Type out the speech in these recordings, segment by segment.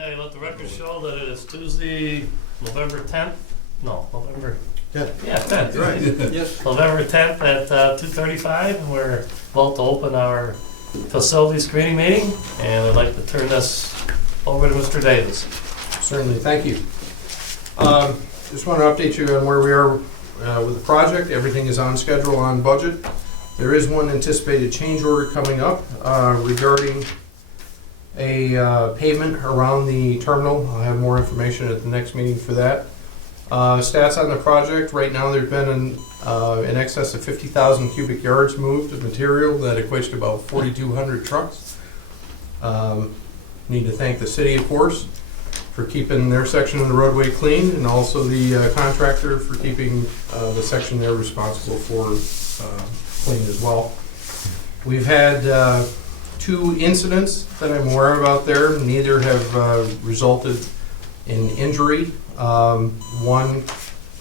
Okay, let the record show that it is Tuesday, November 10th. No, November. 10th. Yeah, 10th. Right. Yes. November 10th at 2:35, and we're about to open our facility screening meeting, and I'd like to turn this over to Mr. Davis. Certainly, thank you. Just want to update you on where we are with the project. Everything is on schedule, on budget. There is one anticipated change order coming up regarding a pavement around the terminal. I'll have more information at the next meeting for that. Stats on the project, right now there's been in excess of 50,000 cubic yards moved of material. That equates to about 4,200 trucks. Need to thank the city, of course, for keeping their section of the roadway clean, and also the contractor for keeping the section they're responsible for clean as well. We've had 2 incidents that I'm aware of out there. Neither have resulted in injury. One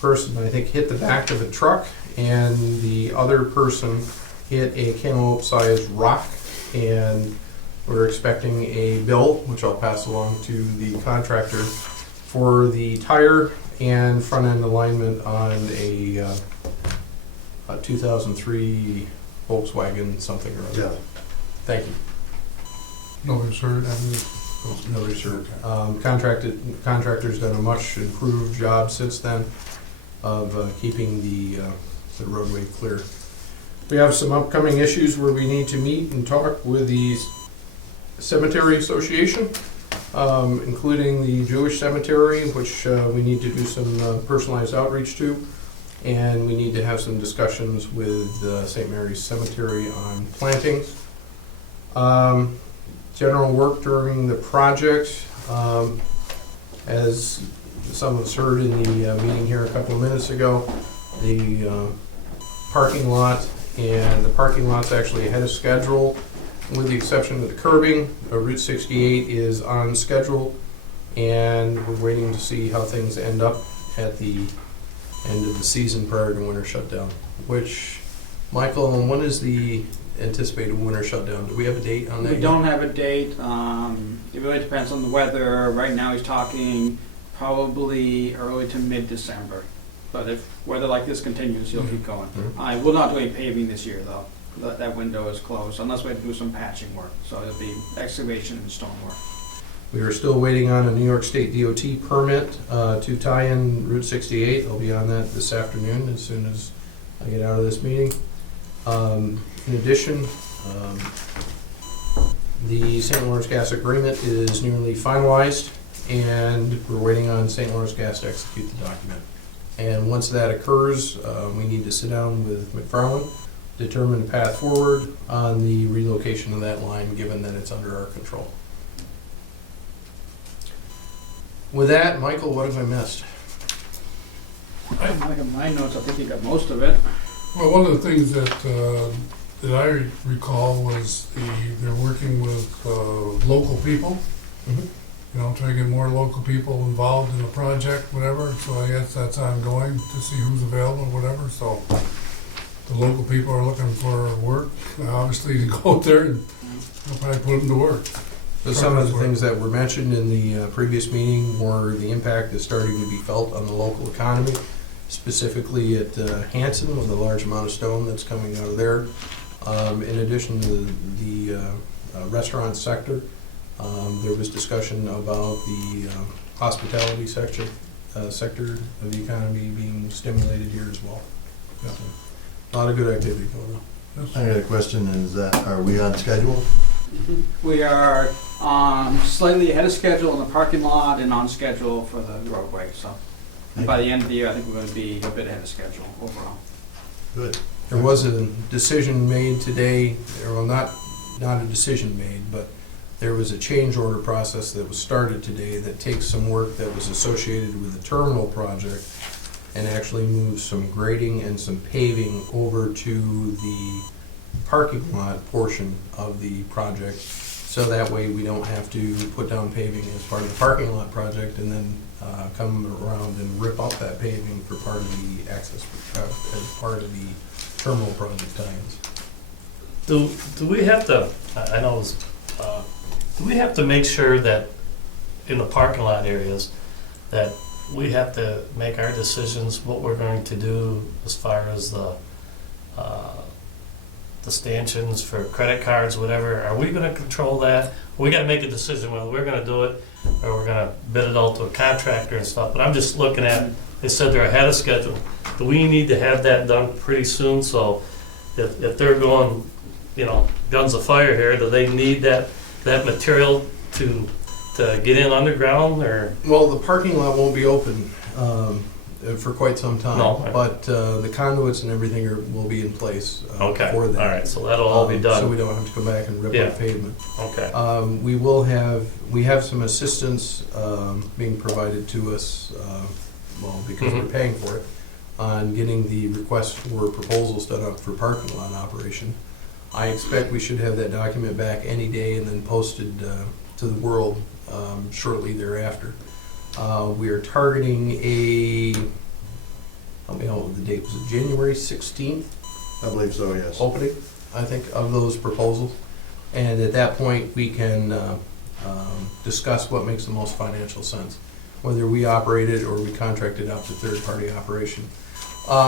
person, I think, hit the back of a truck, and the other person hit a cantaloupe-sized rock, and we're expecting a bill, which I'll pass along to the contractor, for the tire and front-end alignment on a 2003 Volkswagen something or other. Yeah. Thank you. Nobody's heard. No research. Contractor's done a much improved job since then of keeping the roadway clear. We have some upcoming issues where we need to meet and talk with the Cemetery Association, including the Jewish cemetery, which we need to do some personalized outreach to, and we need to have some discussions with St. Mary's Cemetery on plantings. General work during the project, as some of us heard in the meeting here a couple of minutes ago, the parking lot, and the parking lot's actually ahead of schedule, with the exception of the curbing. Route 68 is on schedule, and we're waiting to see how things end up at the end of the season prior to winter shutdown. Which, Michael, when is the anticipated winter shutdown? Do we have a date on that? We don't have a date. It really depends on the weather. Right now he's talking probably early to mid-December. But if weather like this continues, he'll keep going. Mhm. I will not do any paving this year though. That window is closed unless we have to do some patching work. So it'll be excavation and stone work. We are still waiting on a New York State DOT permit to tie in Route 68. I'll be on that this afternoon as soon as I get out of this meeting. In addition, the St. Lawrence Gas agreement is nearly finalized, and we're waiting on St. Lawrence Gas to execute the document. And once that occurs, we need to sit down with McFarland, determine the path forward on the relocation of that line, given that it's under our control. With that, Michael, what have I missed? I have my notes. I think you got most of it. Well, one of the things that I recall was they're working with local people. Mhm. You know, trying to get more local people involved in the project, whatever. So I guess that's ongoing to see who's available, whatever. So the local people are looking for work, obviously, to go out there and they'll probably put them to work. So some of the things that were mentioned in the previous meeting were the impact that's starting to be felt on the local economy, specifically at Hanson with the large amount of stone that's coming out of there. In addition to the restaurant sector, there was discussion about the hospitality sector of the economy being stimulated here as well. Yeah. A lot of good activity going on. I got a question, are we on schedule? We are slightly ahead of schedule in the parking lot and on schedule for the roadway. So by the end of the year, I think we're going to be a bit ahead of schedule overall. Good. There was a decision made today, well, not a decision made, but there was a change order process that was started today that takes some work that was associated with the terminal project and actually moves some grading and some paving over to the parking lot portion of the project, so that way we don't have to put down paving as part of the parking lot project and then come around and rip up that paving for part of the access, as part of the terminal project tie-ins. Do we have to, I know, do we have to make sure that in the parking lot areas, that we have to make our decisions, what we're going to do as far as the stanchions for credit cards, whatever. Are we gonna control that? We gotta make a decision whether we're gonna do it or we're gonna bid it out to a contractor and stuff. But I'm just looking at, they said they're ahead of schedule. Do we need to have that done pretty soon? So if they're going, guns of fire here, do they need that material to get in underground or? Well, the parking lot won't be open for quite some time. No. But the conduits and everything will be in place Okay, for all that. right, so that'll all be So done. we don't have to come back and rip Yeah. up pavement. Okay, We have some assistance being provided to us, because we're Mhm. paying for it, on getting the request for proposals done up for parking lot operation. I expect we should have that document back any day and then posted to the world shortly thereafter. We are targeting the date, was it January 16th? I believe so, yes. Opening, I think, of those proposals. And at that point, we can discuss what makes the most financial sense, whether we operate it or we contract it out to third-party operation.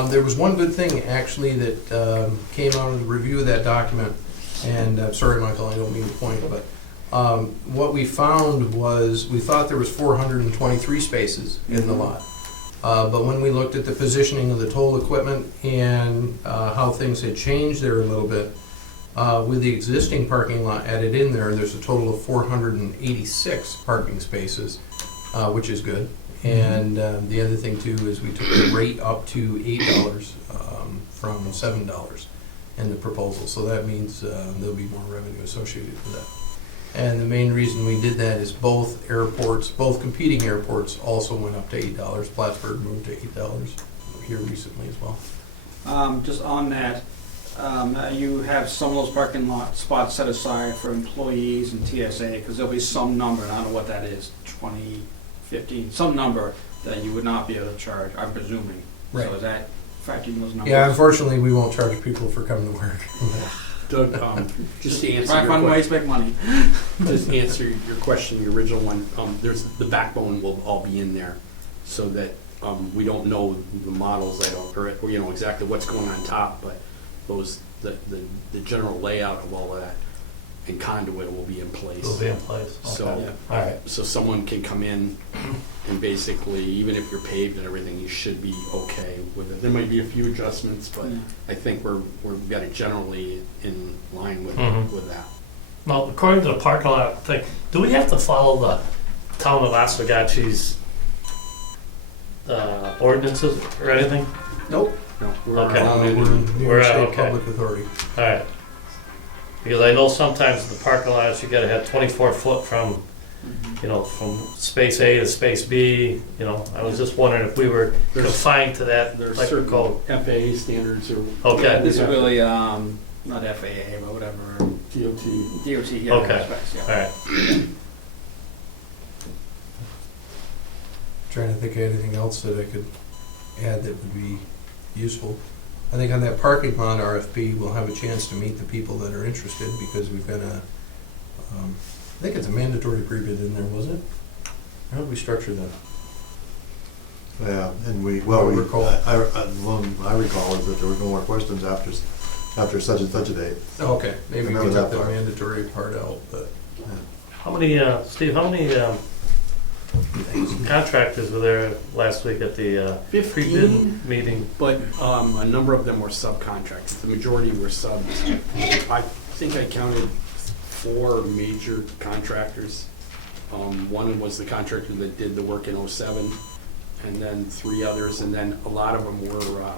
There was one good thing, actually, that came out of the review of that document, and I'm sorry, Michael, I don't mean to point, but what we found was, we thought there was 423 spaces in the lot. But when we looked at the positioning of the total equipment and how things had changed there a little bit, with the existing parking lot added in there, there's a total of 486 parking spaces, which is good. And the other thing too is we took the rate up to $8 from $7 in the proposal. So that means there'll be more revenue associated with that. And the main reason we did that is both competing airports also went up to $8. Plattsburgh moved to $8 here recently as well. Just on that, you have some of those parking lot spots set aside for employees and TSA, because there'll be some number, and I don't know what that is, 20, 15, some number that you would not be able to charge, I'm presuming. Right. So is that factoring those numbers? Yeah, unfortunately, we won't charge people for coming to work. Doug, just to answer Try to your find ways question, to make money. just to answer your question, your original one, there's, the backbone will all be in there, so that, we don't know the models that are, or exactly what's going on top, but the general layout of all of that and conduit will be in place. it'll be in place. So, Okay. All right. so someone can come in and basically, even if you're paved and everything, you should be okay with it. There might be a few adjustments, but Yeah. I think we've got it generally in line with Mhm. with that. Now, according to the parking lot thing, do we have to follow the town of Oswegatchie's ordinances or anything? Nope. No, we're Okay. allowed We're to- in New We're York at- State okay. Public Authority. All right. Because I know sometimes the parking lots, you gotta have 24 foot from, from space A to space B, I was just wondering if we were There's- confined to that There's type of certain code. FAA standards or Okay. This is really, not FAA, but whatever, DOT. DOT, yeah. Okay. specs, yeah. All right. Trying to think of anything else that I could add that would be useful. I think on that parking lot RFP, we'll have a chance to meet the people that are interested, because we've got I think it's a mandatory pre-bid in there, was it? How did we structure that? Yeah, and Don't recall. one I recall is that there were no more questions after such and such a date. Oh, okay, maybe we Remember took that the part. mandatory part out, but. How many, Steve, how many contractors were there last week at the 15, pre-bid meeting? but a number of them were subcontractors. The majority were subs. I think I counted 4 major contractors. One was the contractor that did the work in '07, and then 3 others, and then a lot of them were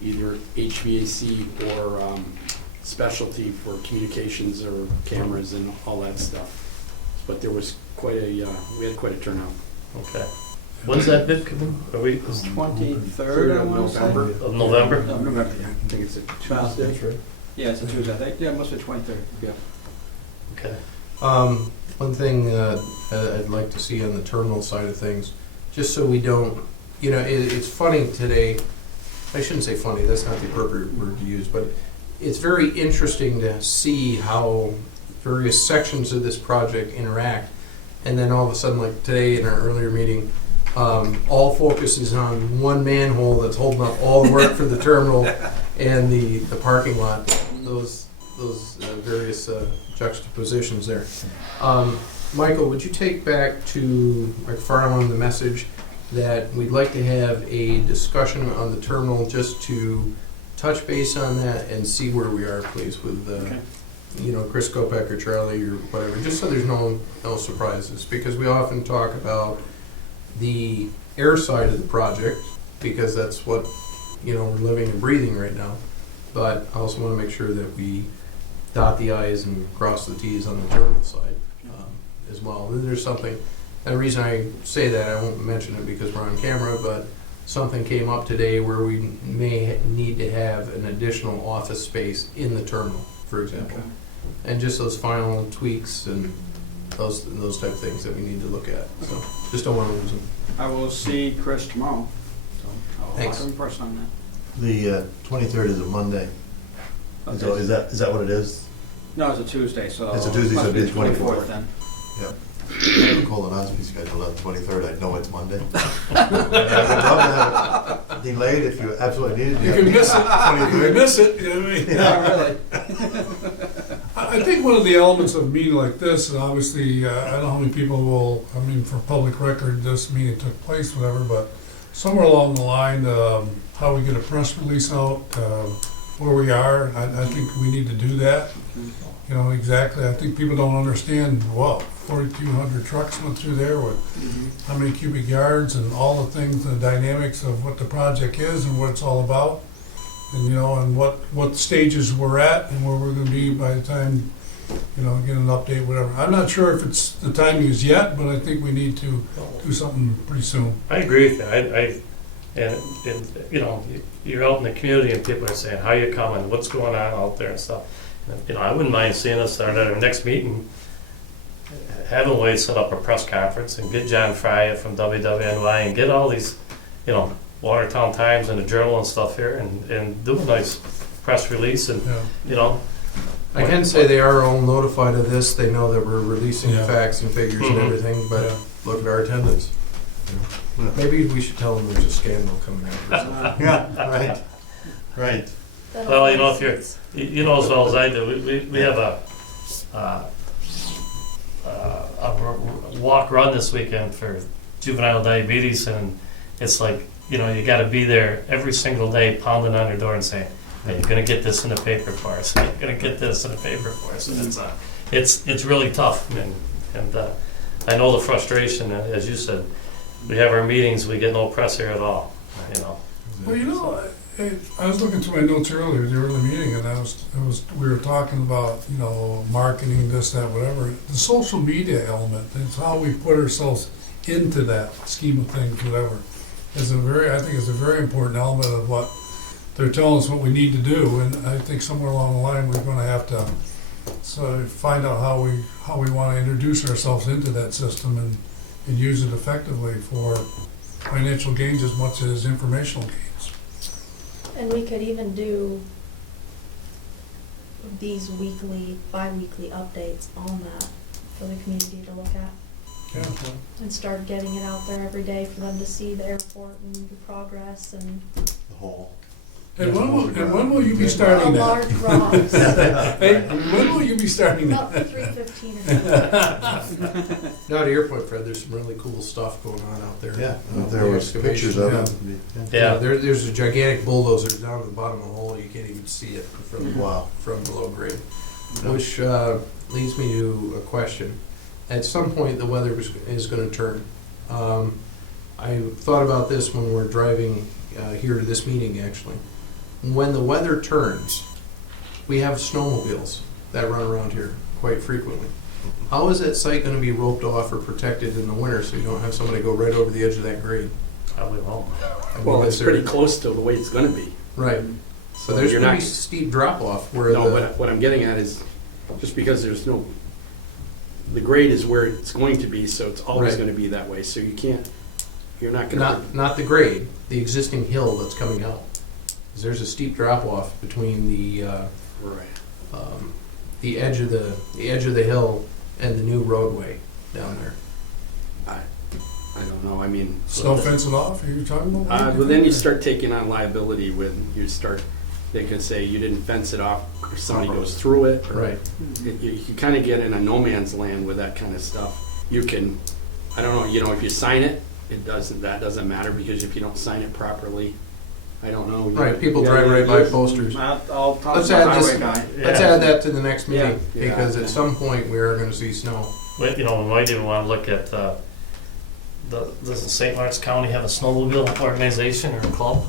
either HVAC or specialty for communications or cameras and all that stuff. But there was we had quite a turnout. Okay. When's that bid coming? Are we, 23rd, I want to say. November. of November? No, November, yeah. I think it's a Tuesday. Tuesday. Yeah, it's a Tuesday, I think, yeah, it must be 23rd. Yeah. Okay. One thing I'd like to see on the terminal side of things, just so we don't, it's funny today, I shouldn't say funny, that's not the appropriate word to use, but it's very interesting to see how various sections of this project interact. and then all of a sudden, like today in our earlier meeting, all focus is on one manhole that's holding up all the work for the terminal and the parking lot. Those various juxtapositions there. Michael, would you take back to McFarland the message that we'd like to have a discussion on the terminal, just to touch base on that and see where we are, please, with Okay. Chris Kopek or Charlie or whatever, just so there's no surprises, because we often talk about the air side of the project, because that's what we're living and breathing right now. But I also want to make sure that we dot the i's and cross the t's on the terminal side as well. And there's something, and the reason I say that, I won't mention it because we're on camera, but something came up today where we may need to have an additional office space in the terminal, for example. Okay. And just those final tweaks and those type of things that we need to look at. So just don't want to lose them. I will see Chris tomorrow, so I'll Thanks. talk to him in person on that. The 23rd is a Monday. So is that what it is? No, it's a Tuesday, so. It's a Tuesday, so must it'd be the 24th. then. Yep. I have a colonoscopy scheduled on the 23rd. I know it's Monday. I would love to have it delayed if you absolutely needed to. You can miss it, you can 23rd. miss it, you know what I mean? Yeah, really. I think one of the elements of a meeting like this, and obviously, I don't know how many people will, for public record, this meeting took place, whatever, but somewhere along the line, how we get a press release out, where we are, I think we need to do that. Exactly, I think people don't understand, 4,200 trucks went through there with how many cubic yards and all the things, the dynamics of what the project is and what it's all about. And, and what stages we're at and where we're gonna be by the time, get an update, whatever. I'm not sure if it's, the timing is yet, but I think we need to do something pretty soon. I agree with you. And you're out in the community and people are saying, how you coming, what's going on out there and stuff. And, I wouldn't mind seeing us at our next meeting, having Wade set up a press conference and get John Frya from WWNY and get all these, Watertown Times and the Journal and stuff here and do a nice press release and, Yeah. I can say they are all notified of this. They know that we're releasing Yeah. facts and figures and Mhm. everything, but Yeah. look at our attendance. Maybe we should tell them there's a scandal coming out or something. Yeah, right. well, if you're, as well as I do, we have a walk-run this weekend for juvenile diabetes, and it's like, you gotta be there every single day pounding on your door and saying, hey, you're gonna get this in the paper for us, you're gonna get this in the paper for us, and it's really tough, and I know the frustration, as you said, we have our meetings, we get no press here at all, Well, I was looking through my notes earlier, the early meeting, and we were talking about, marketing, this, that, whatever. The social media element, it's how we put ourselves into that scheme of things, whatever, I think is a very important element of what they're telling us what we need to do. And I think somewhere along the line, we're gonna have to find out how we wanna introduce ourselves into that system and use it effectively for financial gains as much as informational gains. And we could even do these bi-weekly updates on that for the community to look at Yeah. and start getting it out there every day for them to see the airport and the progress and The whole. And when will you be the starting that? large rocks. Hey, when will you be starting About that? 3:15 or something. Now, to your point, Fred, there's some really cool stuff going on out there. Yeah, The there was excavation. pictures of yeah. it. Yeah. There's a gigantic bulldozer down at the bottom of the hole. You can't even see it Wow. from below grade. Which leads me to a question. At some point, the weather is going to turn. I thought about this when we're driving here to this meeting, actually. When the weather turns, we have snowmobiles that run around here quite frequently. How is that site going to be roped off or protected in the winter so you don't have somebody go right over the edge of that grade? Probably won't. I mean, Well, it's is there- pretty close to the way it's gonna be. Right. So there's you're pretty not- steep drop off where No, the. but what I'm getting at is, just because the grade is where it's going to be, so it's always Right. gonna be that way, so you're not gonna. Not the grade, the existing hill that's coming out. 'Cause there's a steep drop off between Right. the edge of the hill and the new roadway down there. I don't know, I mean. Snow fence it off, are you talking about? But then you start taking on liability when you start, they can say you didn't fence it off, or somebody goes through it. or- Right. You kind of get in a no man's land with that kind of stuff. You can, I don't know, if you sign it, that doesn't matter, because if you don't sign it properly, I don't know. Right, people drive right by posters. I'll talk to Let's the add highway this, guy. let's add that to the next meeting, Yeah. because at some point we are gonna see snow. But, we might even want to look at, doesn't St. Lawrence County have a snowmobile organization or a club?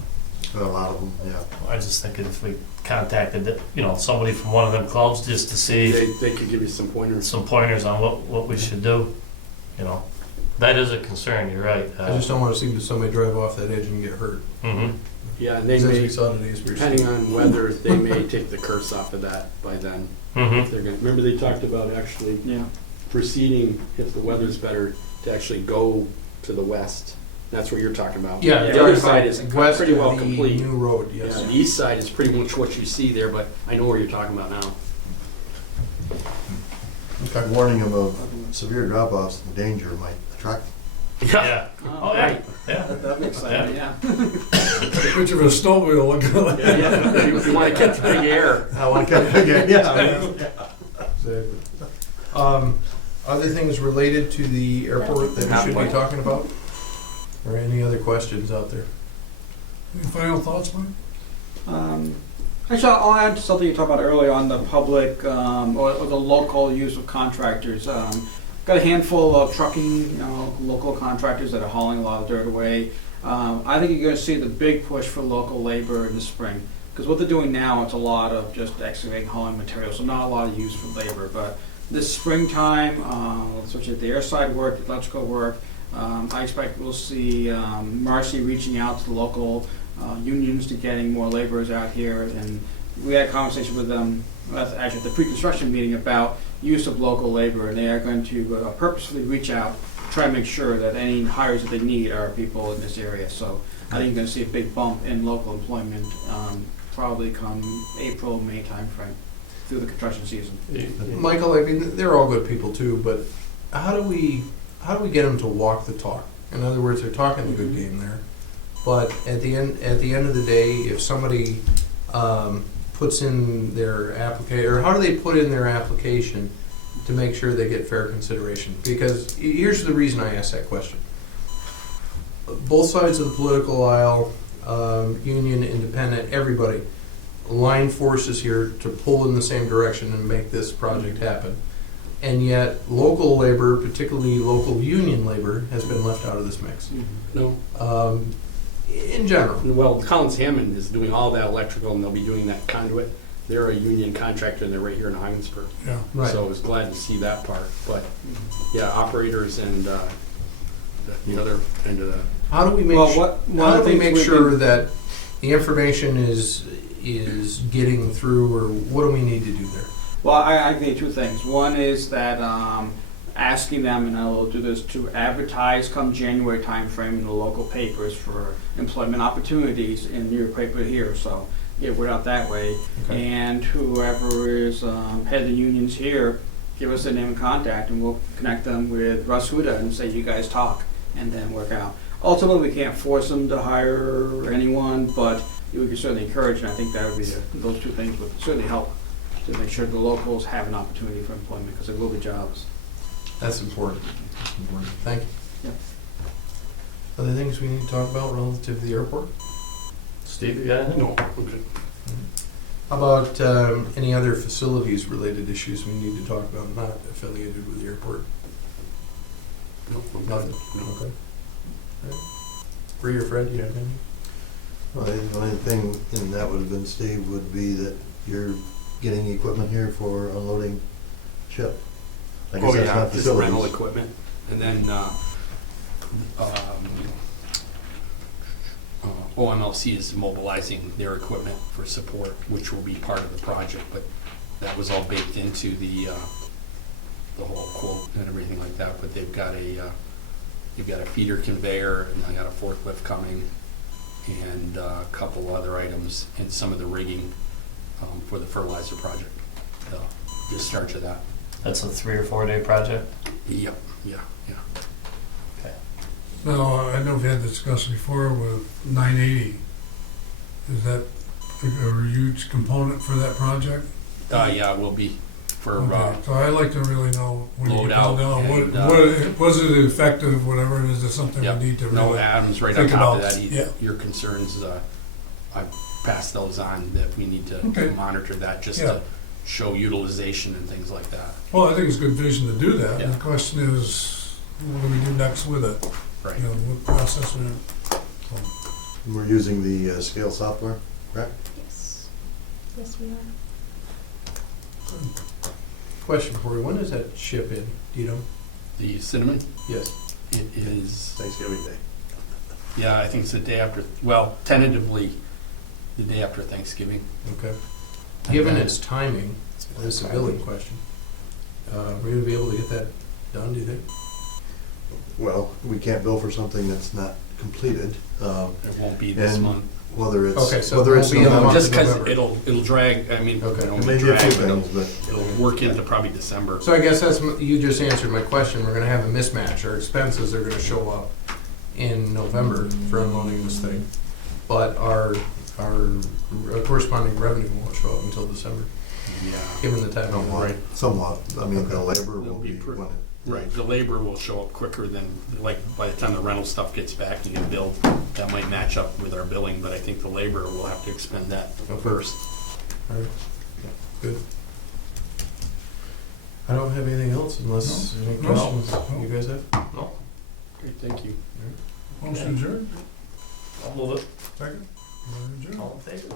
A lot of them, yeah. I just thinking if we contacted, somebody from one of them clubs just to see They could give you some pointers. some pointers on what we should do, That is a concern, you're right. I just don't wanna see somebody drive off that edge and get hurt. Mhm. Yeah, and they As we may, saw today's. depending on weather, they may take the curse off of that by then. Mhm. They're gonna, remember they talked about actually Yeah. proceeding, if the weather's better, to actually go to the west. That's what you're talking about. Yeah. The other side is West pretty of well the complete. new road, Yeah, yes. the east side is pretty much what you see there, but I know where you're talking about now. Okay. Warning them of severe drop-offs and danger might attract. Yeah. Oh, yeah, yeah. That makes sense, yeah. Picture of a snowmobile looking like. Yeah, if you wanna catch big air. I want to catch again, yeah. Exactly. Other things related to the airport that we should be talking about? Or any other questions out there? Any final thoughts, Mike? Actually, I'll add to something you talked about earlier on the public or the local use of contractors. Got a handful of trucking, local contractors that are hauling a lot of dirt away. I think you're going to see the big push for local labor in the spring, because what they're doing now, it's a lot of just excavating, hauling material, so not a lot of use for labor. But this springtime, especially the airside work, the electrical work, I expect we'll see Marcy reaching out to the local unions to getting more laborers out here. And we had a conversation with them actually at the pre-construction meeting about use of local labor, and they are going to purposefully reach out, try to make sure that any hires that they need are people in this area. So I think you're going to see a big bump in local employment probably come April, May timeframe through the construction season. Michael, I mean, they're all good people too, but how do we get them to walk the talk? In other words, they're talking a good game there, but at the end of the day, if somebody puts in their application, or how do they put in their application to make sure they get fair consideration? Because here's the reason I ask that question. Both sides of the political aisle, union, independent, everybody, line forces here to pull in the same direction and make this project happen. And yet, local labor, particularly local union labor, has been left out of this mix. No. In general. Well, Collins Hammond is doing all that electrical, and they'll be doing that conduit. They're a union contractor, and they're right here in Ogdensburg. Yeah. Right. So I was glad to see that part. But, yeah, operators and the other end of that. How do we make, Well, how do we make we've sure been- that the information is getting through, or what do we need to do there? Well, I think two things. One is that asking them, and I will do this, to advertise come January timeframe in the local papers for employment opportunities in your paper here. So get word out that way. Okay. And whoever is head of the unions here, give us their name and contact, and we'll connect them with Russ Huda and say, you guys talk, and then work out. Ultimately, we can't force them to hire anyone, but we can certainly encourage, and I think that would be those two things would certainly help to make sure the locals have an opportunity for employment, because there will be jobs. That's important. That's important. Thank you. Yep. Other things we need to talk about relative to the airport? Steve, you got anything? No, okay. How about any other facilities related issues we need to talk about not affiliated with the airport? No, I'm Nothing? good. No. Okay. All right. Bree or Fred, do you have anything? Well, the only thing, and that would have been Steve, would be that you're getting equipment here for unloading chip. I guess Oh, that's yeah, not just rental facilities. equipment. And then OMLC is mobilizing their equipment for support, which will be part of the project, but that was all baked into the whole quote and everything like that. But they've got a feeder conveyor, and they got a forklift coming, and a couple other items, and some of the rigging for the fertilizer project. The discharge of that. That's a 3 or 4 day project? Yep, yeah. Okay. Now, I know we've had this discussion before with 980. Is that a huge component for that project? Yeah, it will be for, Okay, so I'd like to really know when you Load go out down, and, was it effective, whatever, is it something Yep. we need to no, really? Adam's right on think top of about- that. yeah. Your concerns, I passed those on, that we need to Okay. monitor that, just Yeah. to show utilization and things like that. Well, I think it's good vision to do that, and Yeah. the question is, what do we do next with it? Right. You know, what process we, so, We're using the scale software, correct? Yes. Yes, we are. Question for you, when does that ship in? Do you know? The cinnamon, Yes. it is, Thanksgiving Day. yeah, I think it's the day after, well, tentatively, the day after Thanksgiving. Okay. Given its timing, this is a billing question, we're gonna be able to get that done, do you think? Well, we can't bill for something that's not completed, It won't be this And- month. whether it's, Okay, so whether it it's won't be in the November. month. Just because November. it'll drag, I mean, Okay. it It won't may be be a drag, few but things, but it'll work into probably December. So I guess that's, you just answered my question, we're gonna have a mismatch, our expenses are gonna show up in November for unloading this thing, but our corresponding revenue won't show up until December, Yeah. given the time. somewhat, somewhat. I mean, the Okay. labor will It'll be be per- when it. Right, the labor will show up quicker than, like, by the time the rental stuff gets back and get billed, that might match up with our billing, but I think the labor will have to expend that Okay. first. Alright, good. I don't have anything else unless, any No. questions No. you guys have? No. Great, thank you. motion adjourned, I'll move it. second, we're adjourned. All in favor?